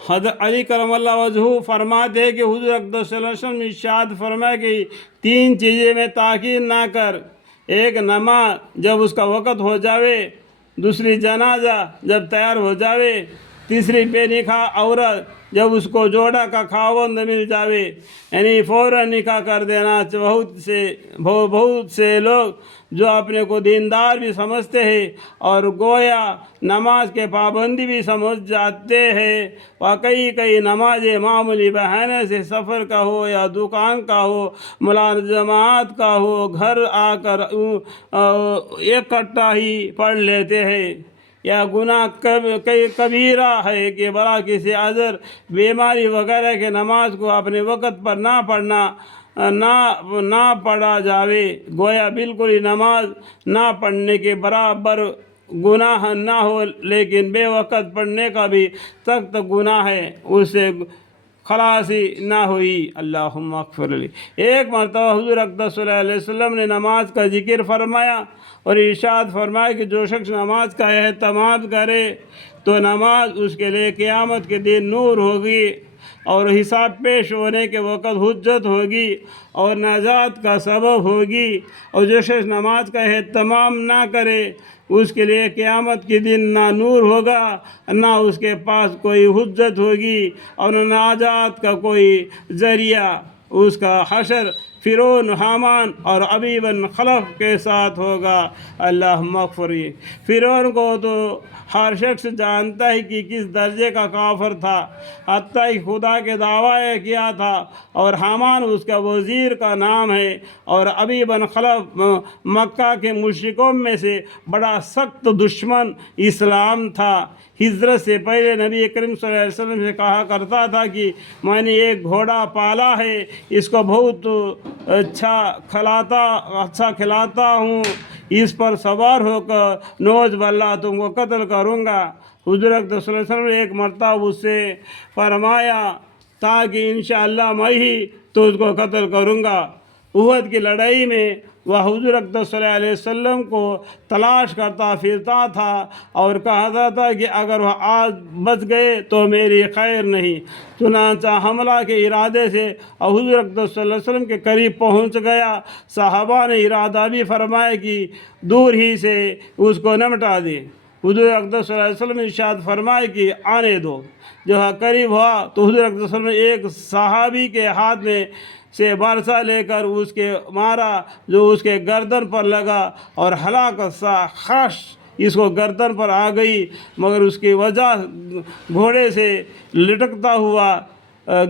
حضرت علی کرم اللہ وجہہ فرماتے ہیں کہ حضور اقدس صلی اللہ علیہ وسلم ارشاد فرمایا کہ 3 چیزیں میں تاخیر نہ کر، ایک نماز جب اس کا وقت ہو جاوے، دوسری جنازہ جب تیار ہو جاوے، تیسری بے نکاح عورت جب اس کو جوڑا کا خاوند مل جاوے، یعنی فوراً نکاح کر دینا۔ بہت سے لوگ جو اپنے کو دیندار بھی سمجھتے ہیں اور گویا نماز کے پابندی بھی سمجھ جاتے ہیں، کئی نمازیں معمولی بہانے سے سفر کا ہو یا دکان کا ہو، ملازمات کا ہو، گھر آ کر اکٹھا ہی پڑھ لیتے ہیں۔ یا گناہ کبیرہ ہے کہ بلا کسی عذر، بیماری وغیرہ کے نماز کو اپنے وقت پر نہ پڑھا جاوے، گویا بالکل ہی نماز نہ پڑھنے کے برابر گناہ نہ ہو، لیکن بے وقت پڑھنے کا بھی سخت گناہ ہے، اس سے خلاصی نہ ہوئی۔ اللہم اغفر لی۔ ایک مرتبہ حضور اقدس صلی اللہ علیہ وسلم نے نماز کا ذکر فرمایا اور ارشاد فرمایا کہ جو شخص نماز کا اہتمام کرے تو نماز اس کے لیے قیامت کے دن نور ہوگی اور حساب پیش ہونے کے وقت حجت ہوگی اور نجات کا سبب ہوگی، اور جو شخص نماز کا اہتمام نہ کرے اس کے لیے قیامت کے دن نہ نور ہوگا، نہ اس کے پاس کوئی حجت ہوگی اور نہ نجات کا کوئی ذریعہ۔ اس کا حشر فرعون، حامان اور ابی بن خلف کے ساتھ ہوگا۔ اللہم اغفر۔ فرعون کو تو ہر شخص جانتا ہے کہ کس درجے کا کافر تھا، حتیٰ کہ خدا کے دعویٰ کیا تھا، اور حامان اس کا وزیر کا نام ہے، اور ابی بن خلف مکہ کے مشرکوں میں سے بڑا سخت دشمن اسلام تھا۔ ہجرت سے پہلے نبی کریم صلی اللہ علیہ وسلم سے کہا کرتا تھا کہ میں نے ایک گھوڑا پالا ہے، اس کو بہت اچھا کھلاتا ہوں، اس پر سوار ہو کر نوز باللہ تم کو قتل کروں گا۔ حضور اقدس صلی اللہ علیہ وسلم نے ایک مرتبہ اس سے فرمایا تھا کہ انشاءاللہ میں ہی تجھ کو قتل کروں گا۔ احد کی لڑائی میں وہ حضور اقدس صلی اللہ علیہ وسلم کو تلاش کرتا پھرتا تھا اور کہتا تھا کہ اگر وہ آج بچ گئے تو میری خیر نہیں۔ چنانچہ حملہ کے ارادے سے حضور اقدس صلی اللہ علیہ وسلم کے قریب پہنچ گیا۔ صحابہ نے ارادہ بھی فرمایا کہ دور ہی سے اس کو نمٹا دے۔ حضور اقدس صلی اللہ علیہ وسلم نے ارشاد فرمایا کہ آنے دو۔ جو قریب ہوا تو حضور اقدس صلی اللہ علیہ وسلم نے ایک صحابی کے ہاتھ میں سے برسا لے کر اس کے مارا، جو اس کے گردن پر لگا، اور ہلاکت سا خش اس کو گردن پر آ گئی، مگر اس کی وجہ گھوڑے سے لٹکتا ہوا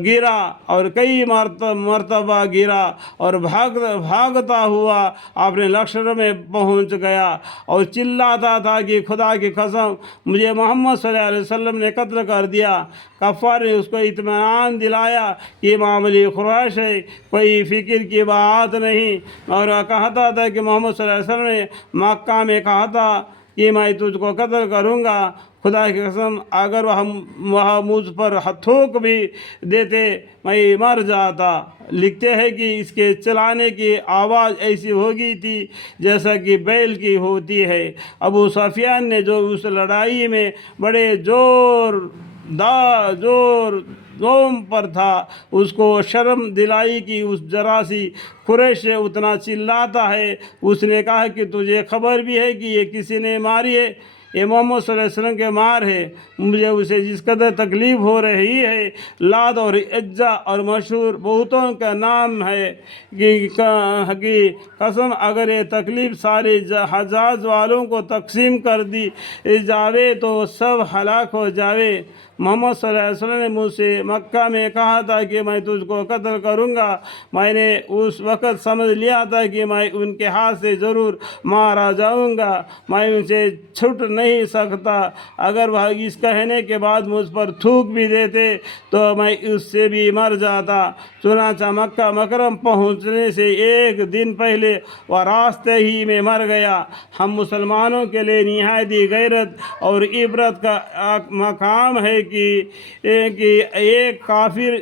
گرا اور کئی مرتبہ گرا اور بھاگتا ہوا اپنے لشکر میں پہنچ گیا اور چلاتا تھا کہ خدا کی قسم مجھے محمد صلی اللہ علیہ وسلم نے قتل کر دیا۔ کفار نے اس کو اطمینان دلایا کہ معمولی خراش ہے، کوئی فکر کی بات نہیں، اور کہتا تھا کہ محمد صلی اللہ علیہ وسلم نے مکہ میں کہا تھا کہ میں تجھ کو قتل کروں گا، خدا کی قسم اگر وہ مجھ پر تھوک بھی دیتے میں مر جاتا۔ لکھتے ہیں کہ اس کے چلانے کی آواز ایسی ہو گئی تھی جیسا کہ بیل کی ہوتی ہے۔ ابو سفیان نے جو اس لڑائی میں بڑے زوم پر تھا، اس کو شرم دلائی کہ اس ذرا سی قریش سے اتنا چلاتا ہے۔ اس نے کہا کہ تجھے خبر بھی ہے کہ یہ کسی نے ماری ہے؟ یہ محمد صلی اللہ علیہ وسلم کے مار ہے۔ مجھے اسے جس قدر تکلیف ہو رہی ہے، لات اور عزا اور مشہور بہتوں کا نام ہے کہ قسم اگر یہ تکلیف سارے حجاز والوں کو تقسیم کر دی جاوے تو سب ہلاک ہو جاوے۔ محمد صلی اللہ علیہ وسلم نے مجھ سے مکہ میں کہا تھا کہ میں تجھ کو قتل کروں گا، میں نے اس وقت سمجھ لیا تھا کہ میں ان کے ہاتھ سے ضرور مارا جاؤں گا، میں ان سے چھٹ نہیں سکتا۔ اگر وہ اس کہنے کے بعد مجھ پر تھوک بھی دیتے تو میں اس سے بھی مر جاتا۔ چنانچہ مکہ مکرم پہنچنے سے ایک دن پہلے وہ راستے ہی میں مر گیا۔ ہم مسلمانوں کے لیے نہایت غیرت اور عبرت کا مقام ہے کہ ایک کافر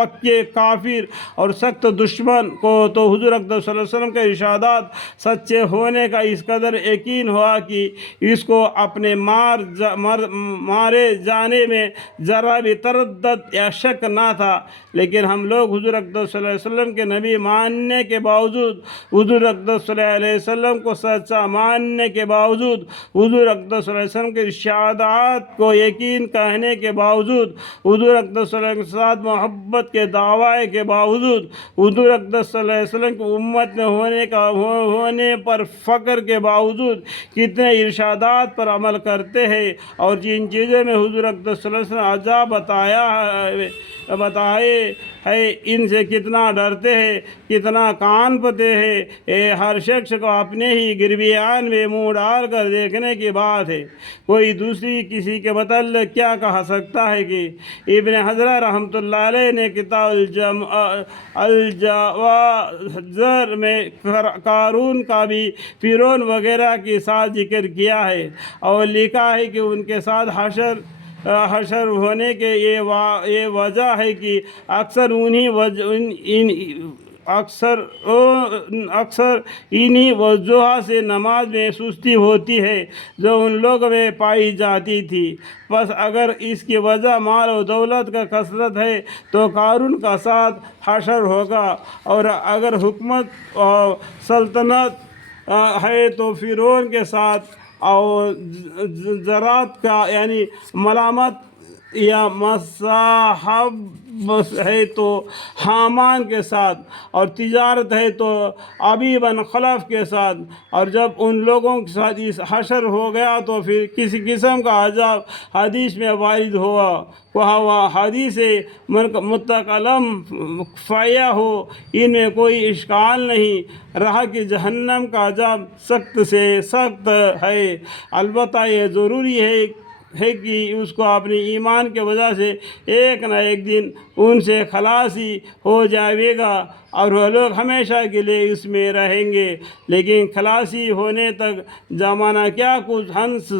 پکے کافر اور سخت دشمن کو تو حضور اقدس صلی اللہ علیہ وسلم کے ارشادات سچے ہونے کا اس قدر یقین ہوا کہ اس کو اپنے مارے جانے میں ذرا بھی تردد یا شک نہ تھا۔ لیکن ہم لوگ حضور اقدس صلی اللہ علیہ وسلم کے نبی ماننے کے باوجود، حضور اقدس صلی اللہ علیہ وسلم کو سچا ماننے کے باوجود، حضور اقدس صلی اللہ علیہ وسلم کے ارشادات کو یقین کہنے کے باوجود، حضور اقدس صلی اللہ علیہ وسلم کے ساتھ محبت کے دعوے کے باوجود، حضور اقدس صلی اللہ علیہ وسلم کی امت میں ہونے پر فخر کے باوجود کتنے ارشادات پر عمل کرتے ہیں، اور جن چیزوں میں حضور اقدس صلی اللہ علیہ وسلم عذاب بتائے ہے ان سے کتنا ڈرتے ہیں، کتنا کانپتے ہیں۔ یہ ہر شخص کو اپنے ہی گریبان میں منہ ڈال کر دیکھنے کی بات ہے۔ کوئی دوسری کسی کے متعلق کیا کہہ سکتا ہے کہ ابن حجر رحمۃ اللہ علیہ نے کتاب الجواہر میں قارون کا بھی فرعون وغیرہ کے ساتھ ذکر کیا ہے، اور لکھا ہے کہ ان کے ساتھ حشر ہونے کے یہ وجہ ہے کہ اکثر انہی وجوہ سے نماز میں سستی ہوتی ہے جو ان لوگوں میں پائی جاتی تھی۔ بس اگر اس کی وجہ مال و دولت کا کثرت ہے تو قارون کا ساتھ حشر ہوگا، اور اگر حکومت اور سلطنت ہے تو فرعون کے ساتھ، اور زراعت کا یعنی ملامت یا مصاحب ہے تو حامان کے ساتھ، اور تجارت ہے تو ابی بن خلف کے ساتھ، اور جب ان لوگوں کے ساتھ اس حشر ہو گیا تو پھر کسی قسم کا عذاب حدیث میں وارد ہوا حدیث متکلم فیا ہو، ان میں کوئی اشکال نہیں رہا کہ جہنم کا عذاب سخت سے سخت ہے۔ البتہ یہ ضروری ہے کہ اس کو اپنی ایمان کی وجہ سے ایک نہ ایک دن ان سے خلاصی ہو جائے گا، اور وہ لوگ ہمیشہ کے لیے اس میں رہیں گے۔ لیکن خلاصی ہونے تک زمانہ کیا کچھ ہنس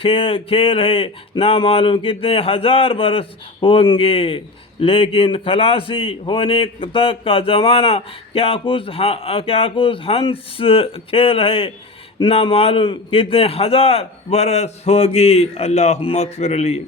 کھیل ہے، نہ معلوم کتنے ہزار برس ہوں گے۔ لیکن خلاصی ہونے تک کا زمانہ کیا کچھ ہنس کھیل ہے، نہ معلوم کتنے ہزار برس ہوگی۔ اللہم اغفر لی۔